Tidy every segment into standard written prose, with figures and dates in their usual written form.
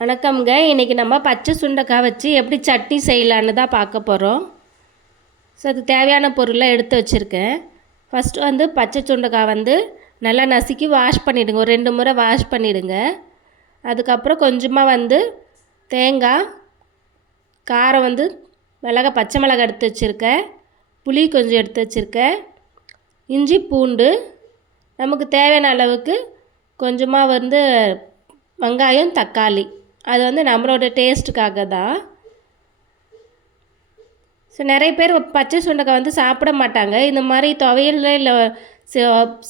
வணக்கம்ங்க. இன்றைக்கி நம்ம பச்சை சுண்டைக்காய் வச்சு எப்படி சட்னி செய்யலான்னு தான் பார்க்க போகிறோம். ஸோ அதுக்கு தேவையான பொருளெலாம் எடுத்து வச்சுருக்கேன். ஃபஸ்ட்டு வந்து பச்சை சுண்டைக்காய் வந்து நல்லா நசுக்கி வாஷ் பண்ணிவிடுங்க. ஒரு 2 முறை வாஷ் பண்ணிவிடுங்க. அதுக்கப்புறம் கொஞ்சமாக வந்து தேங்காய், காரம் வந்து பச்சை மிளகாய் எடுத்து வச்சுருக்கேன், புளி கொஞ்சம் எடுத்து வச்சுருக்கேன், இஞ்சி பூண்டு, நமக்கு தேவையான அளவுக்கு கொஞ்சமாக வந்து வெங்காயம், தக்காளி. அது வந்து நம்மளோட டேஸ்ட்டுக்காக தான். ஸோ நிறைய பேர் பச்சை சுண்டைக்காய் வந்து சாப்பிட மாட்டாங்க. இந்த மாதிரி துவையல்ல இல்லை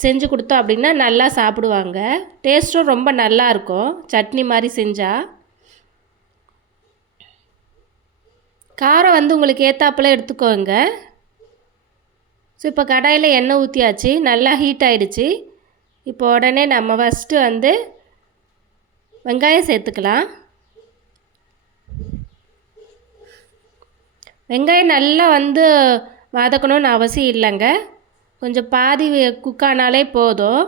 செஞ்சு கொடுத்தோம் அப்படின்னா நல்லா சாப்பிடுவாங்க. டேஸ்ட்டும் ரொம்ப நல்லாயிருக்கும் சட்னி மாதிரி செஞ்சால். காரம் வந்து உங்களுக்கு ஏற்றாப்புல எடுத்துக்கோங்க. ஸோ இப்போ கடாயில் எண்ணெய் ஊற்றியாச்சு, நல்லா ஹீட் ஆகிடுச்சு. இப்போ உடனே நம்ம ஃபஸ்ட்டு வந்து வெங்காயம் சேர்த்துக்கலாம். வெங்காயம் நல்லா வந்து வதக்கணும்னு அவசியம் இல்லைங்க. கொஞ்சம் பாதி குக்கானாலே போதும்.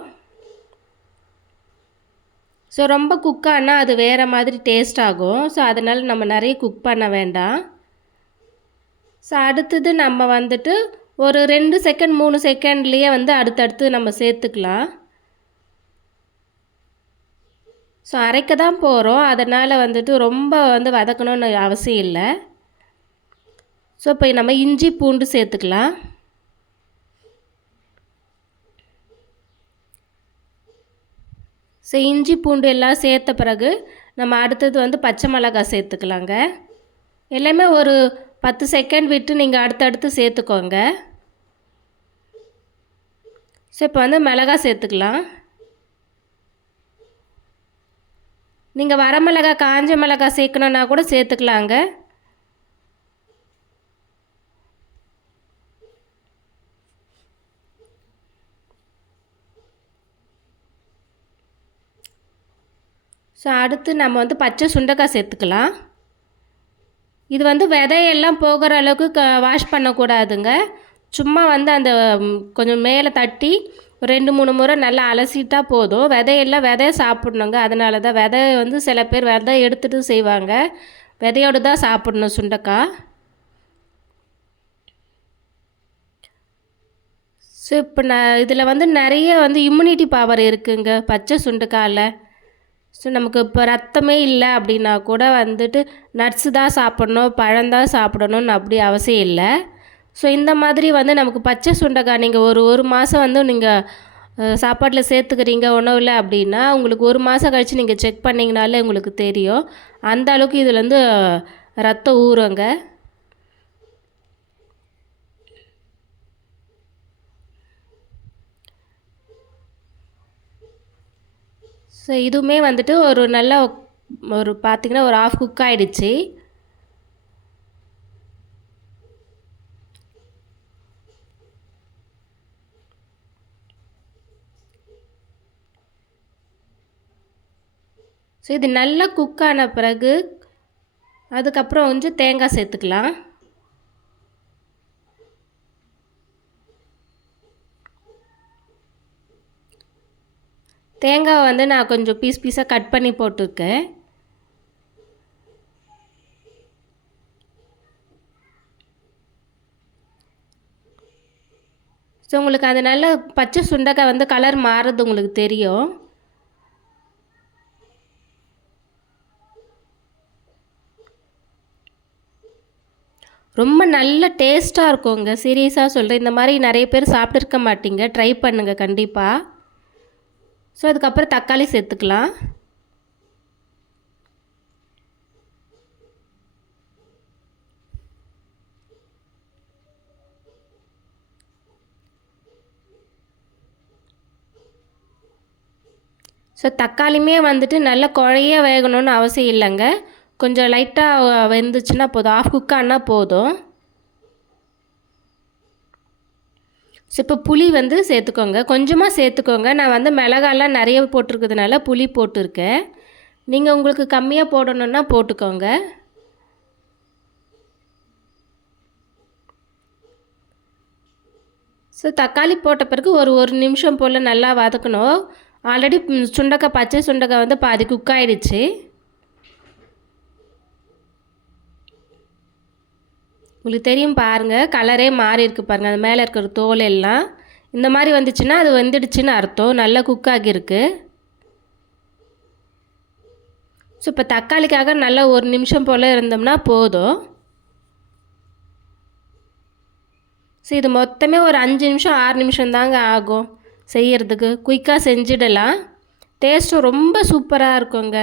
ஸோ ரொம்ப குக்கானால் அது வேறு மாதிரி டேஸ்ட் ஆகும். ஸோ அதனால் நம்ம நிறைய குக் பண்ண வேண்டாம். ஸோ அடுத்தது நம்ம வந்துட்டு ஒரு 2 செகண்ட் 3 செகண்ட்லேயே வந்து அடுத்தடுத்து நம்ம சேர்த்துக்கலாம். ஸோ அரைக்க தான் போகிறோம், அதனால் வந்துட்டு ரொம்ப வந்து வதக்கணும்னு அவசியம் இல்லை. ஸோ இப்போ நம்ம இஞ்சி பூண்டு சேர்த்துக்கலாம். ஸோ இஞ்சி பூண்டு எல்லாம் சேர்த்த பிறகு நம்ம அடுத்தது வந்து பச்சை மிளகாய் சேர்த்துக்கலாங்க. எல்லாமே ஒரு 10 செகண்ட் விட்டு நீங்கள் அடுத்தடுத்து சேர்த்துக்கோங்க. ஸோ இப்போ வந்து மிளகாய் சேர்த்துக்கலாம். நீங்கள் வரமிளகாய், காஞ்ச மிளகாய் சேர்க்கணுன்னா கூட சேர்த்துக்கலாங்க. ஸோ அடுத்து நம்ம வந்து பச்சை சுண்டைக்காய் சேர்த்துக்கலாம். இது வந்து விதையெல்லாம் போகிற அளவுக்கு வாஷ் பண்ணக்கூடாதுங்க. சும்மா வந்து அந்த கொஞ்சம் மேலே தட்டி ஒரு 2-3 முறை நல்லா அலசிட்டால் போதும். விதைய சாப்பிட்ணுங்க. அதனால தான் விதை வந்து சில பேர் விதை எடுத்துகிட்டு செய்வாங்க. விதையோடு தான் சாப்பிட்ணும் சுண்டைக்காய். ஸோ இப்போ இதில் வந்து நிறைய வந்து இம்யூனிட்டி பவர் இருக்குங்க பச்சை சுண்டைக்காயில். ஸோ நமக்கு இப்போ ரத்தமே இல்லை அப்படின்னா கூட வந்துட்டு நட்ஸு தான் சாப்பிட்ணும், பழம்தான் சாப்பிடணும்னு அப்படி அவசியம் இல்லை. ஸோ இந்த மாதிரி வந்து நமக்கு பச்சை சுண்டைக்காய் நீங்கள் ஒரு மாதம் வந்து நீங்கள் சாப்பாட்டில் சேர்த்துக்கிறீங்க உணவில் அப்படின்னா உங்களுக்கு 1 மாதம் கழித்து நீங்கள் செக் பண்ணிங்கனாலே உங்களுக்கு தெரியும். அந்த அளவுக்கு இதில் வந்து ரத்தம் ஊறுங்க. ஸோ இதுவுமே வந்துட்டு ஒரு நல்ல பார்த்திங்கன்னா ஒரு ½ குக் ஆகிடுச்சு. ஸோ இது நல்லா குக் ஆன பிறகு அதுக்கப்புறம் கொஞ்சம் தேங்காய் சேர்த்துக்கலாம். தேங்காய் வந்து நான் கொஞ்சம் பீஸாக கட் பண்ணி போட்டிருக்கேன். ஸோ உங்களுக்கு அதனால பச்சை சுண்டைக்காய் வந்து கலர் மாறுறது உங்களுக்கு தெரியும். ரொம்ப நல்ல டேஸ்ட்டாக இருக்குங்க. சீரியஸாக சொல்கிறேன். இந்த மாதிரி நிறைய பேர் சாப்பிட்ருக்க மாட்டீங்க. ட்ரை பண்ணுங்கள் கண்டிப்பாக. ஸோ அதுக்கப்புறம் தக்காளி சேர்த்துக்கலாம். ஸோ தக்காளியுமே வந்துட்டு நல்லா குழைய வேகணும்னு அவசியம் இல்லைங்க. கொஞ்சம் லைட்டாக வெந்துச்சுன்னா போதும், ½ குக் ஆனால் போதும். ஸோ இப்போ புளி வந்து சேர்த்துக்கோங்க, கொஞ்சமாக சேர்த்துக்கோங்க. நான் வந்து மிளகாலாம் நிறைய போட்டிருக்கிறதுனால புளி போட்டிருக்கேன். நீங்கள் உங்களுக்கு கம்மியாக போடணுன்னா போட்டுக்கோங்க. ஸோ தக்காளி போட்ட பிறகு ஒரு நிமிஷம் போல் நல்லா வதக்கணும். ஆல்ரெடி சுண்டைக்காய், பச்சை சுண்டைக்காய் வந்து பாதி குக் ஆகிடுச்சு. உங்களுக்கு தெரியும் பாருங்கள், கலரே மாறி இருக்கு பாருங்கள். அது மேலே இருக்கிற தோல் எல்லாம் இந்த மாதிரி வந்துச்சுன்னா அது வெந்துடுச்சுன்னு அர்த்தம், நல்லா குக் ஆகியிருக்கு. ஸோ இப்போ தக்காளிக்காக நல்லா 1 நிமிஷம் போல் இருந்தோம்னா போதும். ஸோ இது மொத்தமே ஒரு 5 நிமிஷம் 6 நிமிஷம் தாங்க ஆகும் செய்கிறதுக்கு. குயிக்காக செஞ்சிடலாம். டேஸ்ட்டும் ரொம்ப சூப்பராக இருக்குங்க.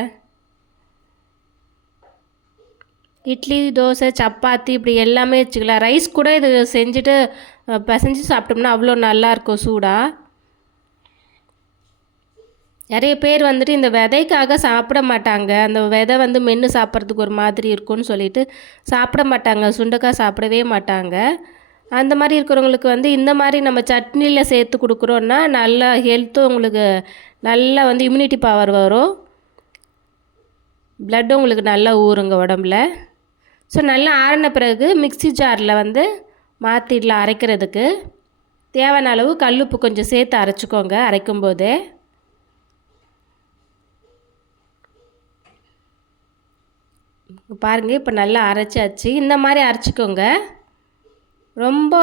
இட்லி, தோசை, சப்பாத்தி இப்படி எல்லாமே வச்சுக்கலாம். ரைஸ் கூட இது செஞ்சுட்டு பிசைஞ்சு சாப்பிட்டோம்னா அவ்வளோ நல்லாயிருக்கும் சூடாக. நிறைய பேர் வந்துட்டு இந்த விதைக்காக சாப்பிட மாட்டாங்க. அந்த விதை வந்து மென்று சாப்பிட்றதுக்கு ஒரு மாதிரி இருக்கும்னு சொல்லிட்டு சாப்பிட மாட்டாங்க. சுண்டைக்காய் சாப்பிடவே மாட்டாங்க. அந்த மாதிரி இருக்கிறவங்களுக்கு வந்து இந்த மாதிரி நம்ம சட்னியில் சேர்த்து கொடுக்குறோன்னா நல்லா ஹெல்த்தும் உங்களுக்கு நல்லா வந்து இம்யூனிட்டி பவர் வரும். ப்ளட்டும் உங்களுக்கு நல்லா ஊறுங்க உடம்புல. ஸோ நல்லா ஆறின பிறகு மிக்ஸி ஜாரில் வந்து மாற்றிடலாம். அரைக்கிறதுக்கு தேவையான அளவு கல்லுப்பு கொஞ்சம் சேர்த்து அரைச்சிக்கோங்க அரைக்கும்போதே. பாருங்கள், இப்போ நல்லா அரைச்சாச்சு. இந்த மாதிரி அரைச்சிக்கோங்க. ரொம்ப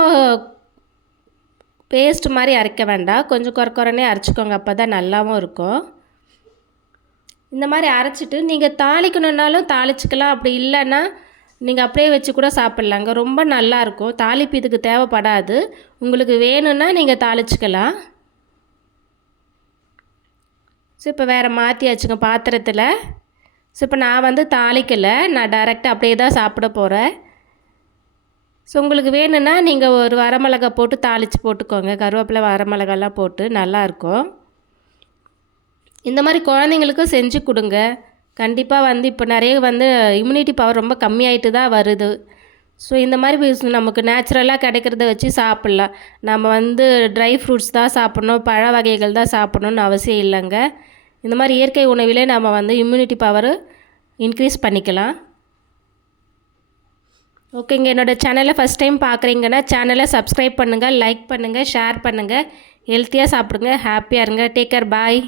பேஸ்ட் மாதிரி அரைக்க வேண்டாம், கொஞ்சம் குறக்குறனே அரைச்சிக்கோங்க. அப்போ தான் நல்லாவும் இருக்கும். இந்த மாதிரி அரைச்சிட்டு நீங்கள் தாளிக்கணுன்னாலும் தாளிச்சிக்கலாம். அப்படி இல்லைன்னா நீங்கள் அப்படியே வச்சு கூட சாப்பிட்லாங்க. ரொம்ப நல்லாயிருக்கும். தாளிப்பு இதுக்கு தேவைப்படாது. உங்களுக்கு வேணும்னா நீங்கள் தாளிச்சிக்கலாம். ஸோ இப்போ வேறு மாற்றியாச்சுங்க பாத்திரத்தில். ஸோ இப்போ நான் வந்து தாளிக்கலை, நான் டைரெக்டாக அப்படியே தான் சாப்பிட போகிறேன். ஸோ உங்களுக்கு வேணும்னா நீங்கள் ஒரு வரமிளகா போட்டு தாளித்து போட்டுக்கோங்க. கருவேப்பிலை, வரமிளகாலாம் போட்டு நல்லாயிருக்கும். இந்த மாதிரி குழந்தைங்களுக்கும் செஞ்சு கொடுங்க. கண்டிப்பாக வந்து இப்போ நிறைய வந்து இம்யூனிட்டி பவர் ரொம்ப கம்மியாயிட்டு தான் வருது. ஸோ இந்த மாதிரி நமக்கு நேச்சுரலாக கிடைக்கிறத வச்சு சாப்பிட்லாம். நம்ம வந்து ட்ரை ஃப்ரூட்ஸ் தான் சாப்பிட்ணும், பழ வகைகள் தான் சாப்பிட்ணுன்னு அவசியம் இல்லைங்க. இந்த மாதிரி இயற்கை உணவிலே நம்ம வந்து இம்யூனிட்டி பவர் இன்க்ரீஸ் பண்ணிக்கலாம். ஓகேங்க, என்னோடய சேனலை ஃபஸ்ட் டைம் பார்க்குறீங்கன்னா சேனலை சப்ஸ்கிரைப் பண்ணுங்கள், லைக் பண்ணுங்கள், ஷேர் பண்ணுங்கள். ஹெல்த்தியாக சாப்பிடுங்க, ஹாப்பியாக இருங்க. டேக் கேர், பாய்.